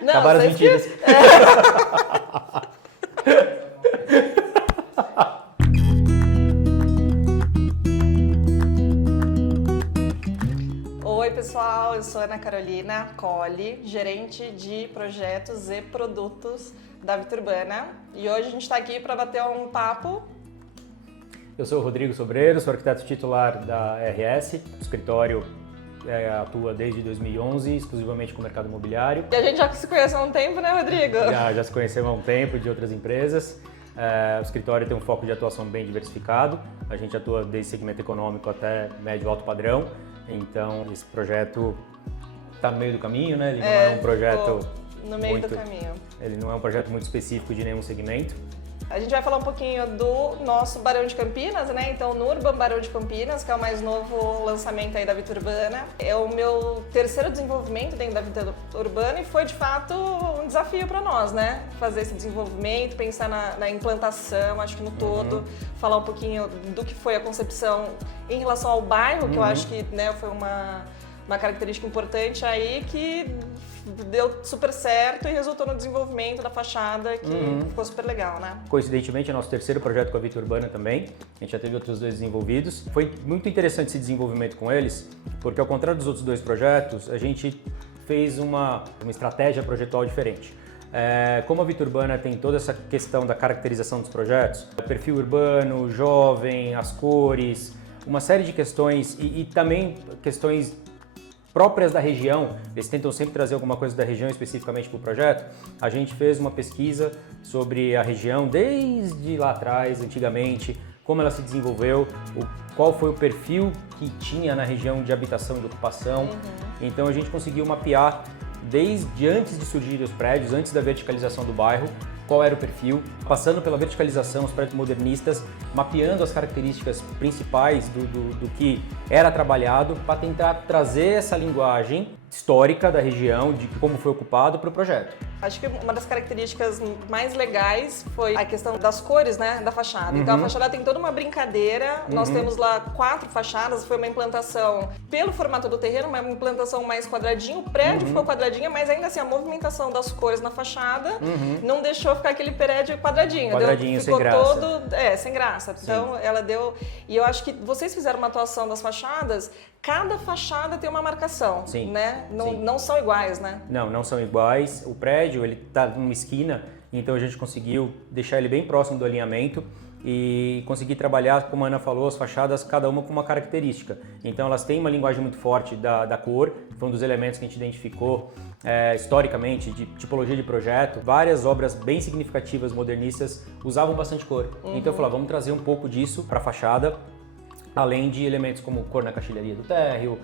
Não, Acabaram as mentiras. Oi, pessoal, eu sou Ana Carolina Colli, gerente de projetos e produtos da Viturbana. E hoje a gente está aqui para bater um papo. Eu sou o Rodrigo Sobreiro, sou arquiteto titular da RS, o escritório atua desde 2011, exclusivamente com o mercado imobiliário. E a gente já se conhece há um tempo, né, Rodrigo? Já se conhecemos há um tempo de outras empresas. O escritório tem um foco de atuação bem diversificado. A gente atua desde segmento econômico até médio alto padrão. Então, esse projeto está no meio do caminho, né? Ele não é um projeto no meio do caminho. Ele não é um projeto muito específico de nenhum segmento. A gente vai falar um pouquinho do nosso Barão de Campinas, né? Então, Nurban Barão de Campinas, que é o mais novo lançamento aí da Viturbana. É o meu terceiro desenvolvimento dentro da Viturbana e foi, de fato, um desafio para nós, né? Fazer esse desenvolvimento, pensar na implantação, acho que no todo, falar um pouquinho do que foi a concepção em relação ao bairro, que eu acho que, né, foi uma característica importante aí que deu super certo e resultou no desenvolvimento da fachada que ficou super legal, né? Coincidentemente, é nosso terceiro projeto com a Viturbana também. A gente já teve outros dois desenvolvidos. Foi muito interessante esse desenvolvimento com eles, porque ao contrário dos outros dois projetos, a gente fez uma estratégia projetual diferente. Como a Viturbana tem toda essa questão da caracterização dos projetos, o perfil urbano, jovem, as cores, uma série de questões e também questões próprias da região, eles tentam sempre trazer alguma coisa da região especificamente para o projeto. A gente fez uma pesquisa sobre a região desde lá atrás, antigamente, como ela se desenvolveu, qual foi o perfil que tinha na região de habitação e de ocupação. Então a gente conseguiu mapear desde antes de surgirem os prédios, antes da verticalização do bairro, qual era o perfil, passando pela verticalização, os prédios modernistas, mapeando as características principais do que era trabalhado para tentar trazer essa linguagem histórica da região, de como foi ocupado para o projeto. Acho que uma das características mais legais foi a questão das cores, né, da fachada. Então a fachada tem toda uma brincadeira, nós temos lá 4 fachadas, foi uma implantação pelo formato do terreno, uma implantação mais quadradinho, o prédio ficou quadradinho, mas ainda assim a movimentação das cores na fachada não deixou ficar aquele prédio quadradinho. Quadradinho, ficou sem graça. todo, sem graça. Então ela deu, e eu acho que vocês fizeram uma atuação das fachadas, cada fachada tem uma marcação, né? Não são iguais, né? Não são iguais. O prédio, ele está numa esquina, então a gente conseguiu deixar ele bem próximo do alinhamento e conseguir trabalhar, como a Ana falou, as fachadas, cada uma com uma característica. Então elas têm uma linguagem muito forte da cor, foi um dos elementos que a gente identificou historicamente, de tipologia de projeto. Várias obras bem significativas, modernistas, usavam bastante cor. Então eu falei, vamos trazer um pouco disso para a fachada, além de elementos como cor na caixilharia do térreo,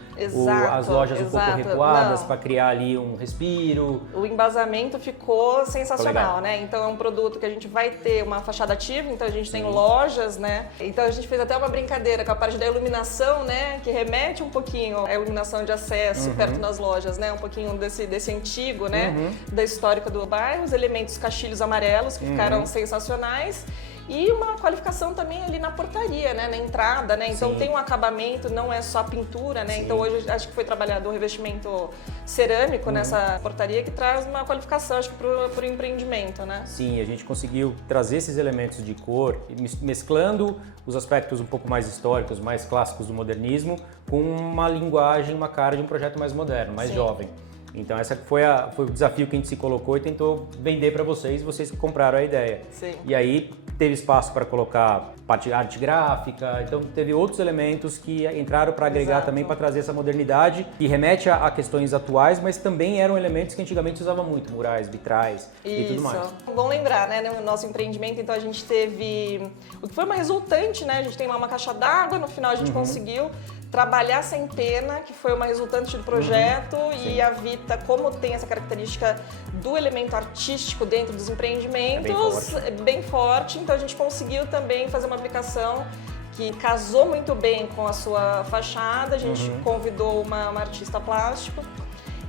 as lojas um pouco recuadas para criar ali um respiro. O embasamento ficou sensacional, né? Então é um produto que a gente vai ter uma fachada ativa, então a gente tem lojas, né? Então a gente fez até uma brincadeira com a parte da iluminação, né? Que remete um pouquinho à iluminação de acesso perto das lojas, né? Um pouquinho desse antigo, né? Da histórica do bairro, os elementos caixilhos amarelos que ficaram sensacionais. E uma qualificação também ali na portaria, né? Na entrada, né? Então tem um acabamento, não é só a pintura, né? Então hoje acho que foi trabalhado o revestimento cerâmico nessa portaria que traz uma qualificação, acho que para o empreendimento, né? Sim, a gente conseguiu trazer esses elementos de cor, mesclando os aspectos um pouco mais históricos, mais clássicos do modernismo, com uma linguagem, uma cara de um projeto mais moderno, mais jovem. Então esse foi o desafio que a gente se colocou e tentou vender para vocês, e vocês compraram a ideia. E aí teve espaço para colocar parte de arte gráfica, então teve outros elementos que entraram para agregar também, para trazer essa modernidade, que remete a questões atuais, mas também eram elementos que antigamente se usava muito, murais, vitrais e tudo mais. Bom lembrar, né, no nosso empreendimento, então a gente teve o que foi uma resultante, né, a gente tem lá uma caixa d'água, no final a gente conseguiu trabalhar a Centena, que foi uma resultante do projeto, e a Vita, como tem essa característica do elemento artístico dentro dos empreendimentos, é bem forte, então a gente conseguiu também fazer uma aplicação que casou muito bem com a sua fachada, a gente convidou uma artista plástico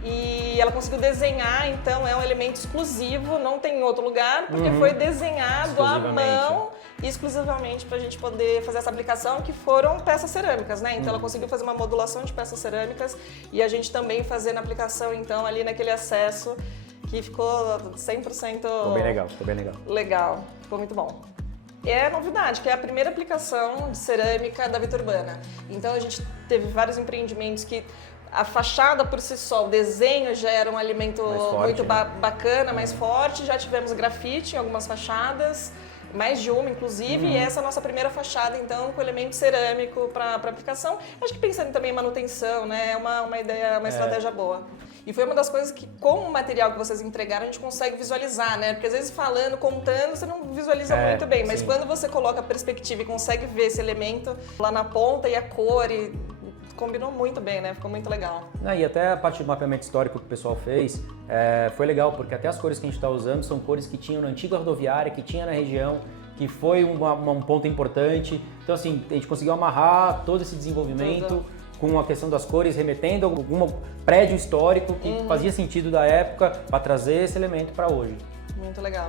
E ela conseguiu desenhar, então é um elemento exclusivo, não tem em outro lugar, porque foi desenhado à mão exclusivamente para a gente poder fazer essa aplicação, que foram peças cerâmicas, né? Então ela conseguiu fazer uma modulação de peças cerâmicas e a gente também fazer na aplicação, então, ali naquele acesso que ficou 100%... Ficou bem legal, ficou bem legal. Legal, ficou muito bom. É novidade, que é a primeira aplicação de cerâmica da Viturbana. Então a gente teve vários empreendimentos que a fachada por si só, o desenho já era um elemento forte, muito né? Bacana, mais forte. Já tivemos grafite em algumas fachadas, mais de uma inclusive, e essa é a nossa primeira fachada então com elemento cerâmico para aplicação. Acho que pensando também em manutenção, né? É uma ideia, uma estratégia boa. E foi uma das coisas que, com o material que vocês entregaram, a gente consegue visualizar, né? Porque às vezes falando, contando, você não visualiza muito bem, mas quando você coloca a perspectiva e consegue ver esse elemento lá na ponta e a cor, e combinou muito bem, né? Ficou muito legal. E até a parte do mapeamento histórico que o pessoal fez foi legal, porque até as cores que a gente está usando são cores que tinham na antiga rodoviária, que tinha na região, que foi um ponto importante. Então, assim, a gente conseguiu amarrar todo esse desenvolvimento com a questão das cores, remetendo a algum prédio histórico que fazia sentido da época para trazer esse elemento para hoje. Muito legal.